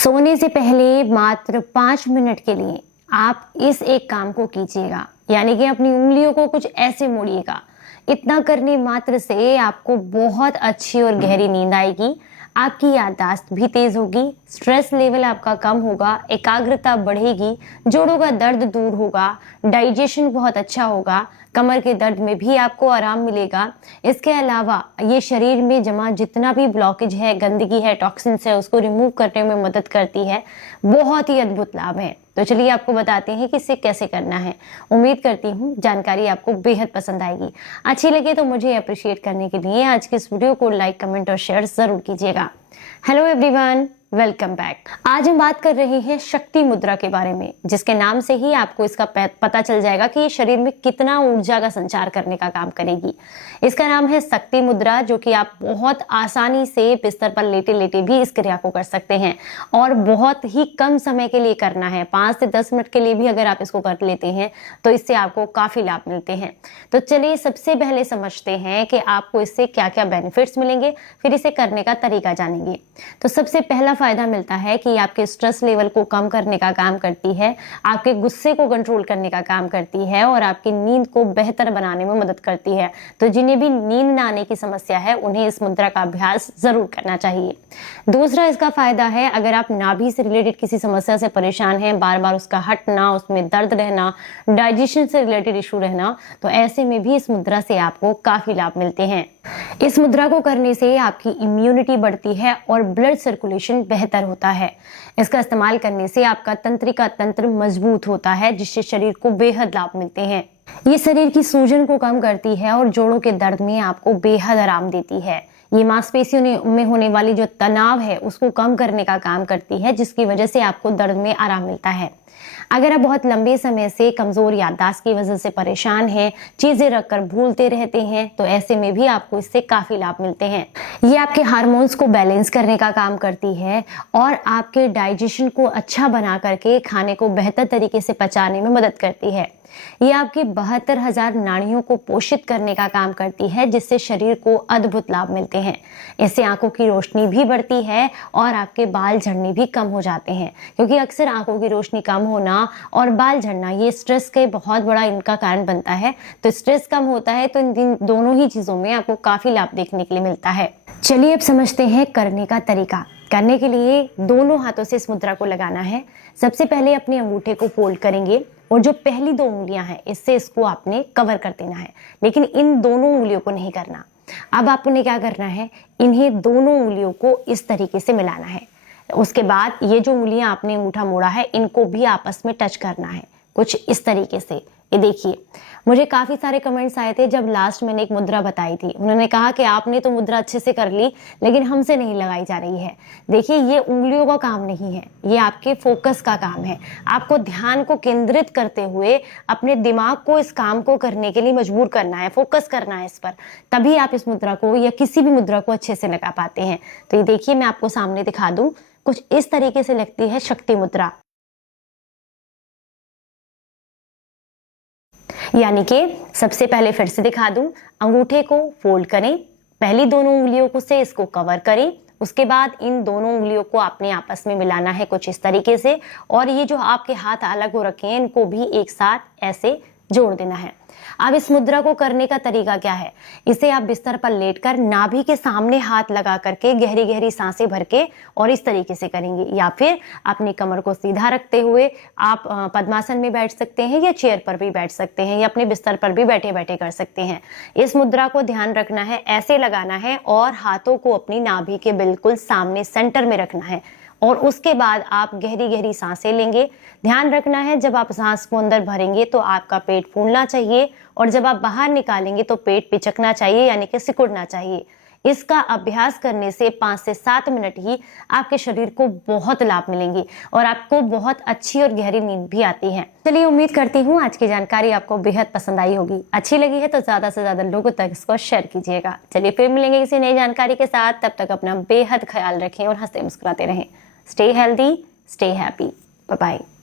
सोने से पहले मात्र 5 मिनट के लिए आप इस एक काम को कीजिएगा, यानी कि अपनी उंगलियों को कुछ ऐसे मोड़िएगा। इतना करने मात्र से आपको बहुत अच्छी और गहरी नींद आएगी, आपकी याददाश्त भी तेज होगी, स्ट्रेस लेवल आपका कम होगा, एकाग्रता बढ़ेगी, जोड़ों का दर्द दूर होगा, डाइजेशन बहुत अच्छा होगा, कमर के दर्द में भी आपको आराम मिलेगा। इसके अलावा ये शरीर में जमा जितना भी ब्लॉकेज है, गंदगी है, टॉक्सिन्स है, उसको रिमूव करने में मदद करती है। बहुत ही अद्भुत लाभ है। तो चलिए आपको बताते हैं कि इसे कैसे करना है। उम्मीद करती हूँ जानकारी आपको बेहद पसंद आएगी। अच्छी लगे तो मुझे अप्रिशिएट करने के लिए आज के इस वीडियो को लाइक, कमेंट और शेयर जरूर कीजिएगा। Hello everyone, welcome back. आज हम बात कर रहे हैं शक्ति मुद्रा के बारे में, जिसके नाम से ही आपको इसका पता चल जाएगा कि ये शरीर में कितना ऊर्जा का संचार करने का काम करेगी। इसका नाम है शक्ति मुद्रा, जो कि आप बहुत आसानी से बिस्तर पर लेटे लेटे भी इस क्रिया को कर सकते हैं और बहुत ही कम समय के लिए करना है। 5 से 10 मिनट के लिए भी अगर आप इसको कर लेते हैं तो इससे आपको काफी लाभ मिलते हैं। तो चलिए सबसे पहले समझते हैं कि आपको इससे क्या क्या बेनिफिट्स मिलेंगे, फिर इसे करने का तरीका जानेंगे। तो सबसे पहला फायदा मिलता है कि आपके स्ट्रेस लेवल को कम करने का काम करती है, आपके गुस्से को कंट्रोल करने का काम करती है और आपकी नींद को बेहतर बनाने में मदद करती है। तो जिन्हें भी नींद न आने की समस्या है उन्हें इस मुद्रा का अभ्यास जरूर करना चाहिए। दूसरा इसका फायदा है, अगर आप नाभि से रिलेटेड किसी समस्या से परेशान हैं, बार बार उसका हटना, उसमें दर्द रहना, डाइजेशन से रिलेटेड इशू रहना, तो ऐसे में भी इस मुद्रा से आपको काफी लाभ मिलते हैं। इस मुद्रा को करने से आपकी इम्यूनिटी बढ़ती है और ब्लड सर्कुलेशन बेहतर होता है। इसका इस्तेमाल करने से आपका तंत्रिका तंत्र मजबूत होता है, जिससे शरीर को बेहद लाभ मिलते हैं। ये शरीर की सूजन को कम करती है और जोड़ों के दर्द में आपको बेहद आराम देती है। ये मांसपेशियों में होने वाली जो तनाव है उसको कम करने का काम करती है, जिसकी वजह से आपको दर्द में आराम मिलता है। अगर आप बहुत लंबे समय से कमजोर याददाश्त की वजह से परेशान हैं, चीजें रखकर भूलते रहते हैं, तो ऐसे में भी आपको इससे काफी लाभ मिलते हैं। ये आपके हार्मोन्स को बैलेंस करने का काम करती है और आपके डाइजेशन को अच्छा बना करके खाने को बेहतर तरीके से पचाने में मदद करती है। ये आपके 72,000 नाड़ियों को पोषित करने का काम करती है, जिससे शरीर को अद्भुत लाभ मिलते हैं। इससे आंखों की रोशनी भी बढ़ती है और आपके बाल झड़ने भी कम हो जाते हैं, क्योंकि अक्सर आंखों की रोशनी कम होना और बाल झड़ना ये स्ट्रेस के बहुत बड़ा इनका कारण बनता है। तो स्ट्रेस कम होता है तो इन दोनों ही चीजों में आपको काफी लाभ देखने के लिए मिलता है। चलिए अब समझते हैं करने का तरीका। करने के लिए दोनों हाथों से इस मुद्रा को लगाना है। सबसे पहले अपने अंगूठे को फोल्ड करेंगे और जो पहली 2 उंगलियां हैं इससे इसको आपने कवर कर देना है, लेकिन इन दोनों उंगलियों को नहीं करना। अब आपने क्या करना है, इन्हें दोनों उंगलियों को इस तरीके से मिलाना है। उसके बाद ये जो उंगलियां आपने अंगूठा मोड़ा है इनको भी आपस में टच करना है, कुछ इस तरीके से। ये देखिए, मुझे काफी सारे कमेंट्स आए थे जब लास्ट मैंने एक मुद्रा बताई थी। उन्होंने कहा कि आपने तो मुद्रा अच्छे से कर ली, लेकिन हमसे नहीं लगाई जा रही है। देखिए, ये उंगलियों का काम नहीं है, ये आपके फोकस का काम है। आपको ध्यान को केंद्रित करते हुए अपने दिमाग को इस काम को करने के लिए मजबूर करना है, फोकस करना है इस पर, तभी आप इस मुद्रा को या किसी भी मुद्रा को अच्छे से लगा पाते हैं। तो ये देखिए, मैं आपको सामने दिखा दूं, कुछ इस तरीके से लगती है शक्ति मुद्रा। यानी कि सबसे पहले फिर से दिखा दूं, अंगूठे को फोल्ड करें, पहली दोनों उंगलियों को से इसको कवर करें, उसके बाद इन दोनों उंगलियों को आपने आपस में मिलाना है कुछ इस तरीके से, और ये जो आपके हाथ अलग हो रखे हैं इनको भी एक साथ ऐसे जोड़ देना है। अब इस मुद्रा को करने का तरीका क्या है, इसे आप बिस्तर पर लेटकर नाभि के सामने हाथ लगा करके गहरी गहरी सांसें भर के और इस तरीके से करेंगे, या फिर अपनी कमर को सीधा रखते हुए आप पद्मासन में बैठ सकते हैं या चेयर पर भी बैठ सकते हैं या अपने बिस्तर पर भी बैठे बैठे कर सकते हैं। इस मुद्रा को ध्यान रखना है, ऐसे लगाना है और हाथों को अपनी नाभि के बिल्कुल सामने सेंटर में रखना है और उसके बाद आप गहरी गहरी सांसें लेंगे। ध्यान रखना है, जब आप सांस को अंदर भरेंगे तो आपका पेट फूलना चाहिए और जब आप बाहर निकालेंगे तो पेट पिचकना चाहिए, यानी कि सिकुड़ना चाहिए। इसका अभ्यास करने से 5 से 7 मिनट ही आपके शरीर को बहुत लाभ मिलेंगे और आपको बहुत अच्छी और गहरी नींद भी आती है। चलिए, उम्मीद करती हूँ आज की जानकारी आपको बेहद पसंद आई होगी। अच्छी लगी है तो ज्यादा से ज्यादा लोगों तक इसको शेयर कीजिएगा। चलिए फिर मिलेंगे किसी नई जानकारी के साथ, तब तक अपना बेहद ख्याल रखें और हंसते मुस्कुराते रहें। Stay healthy, stay happy, bye bye.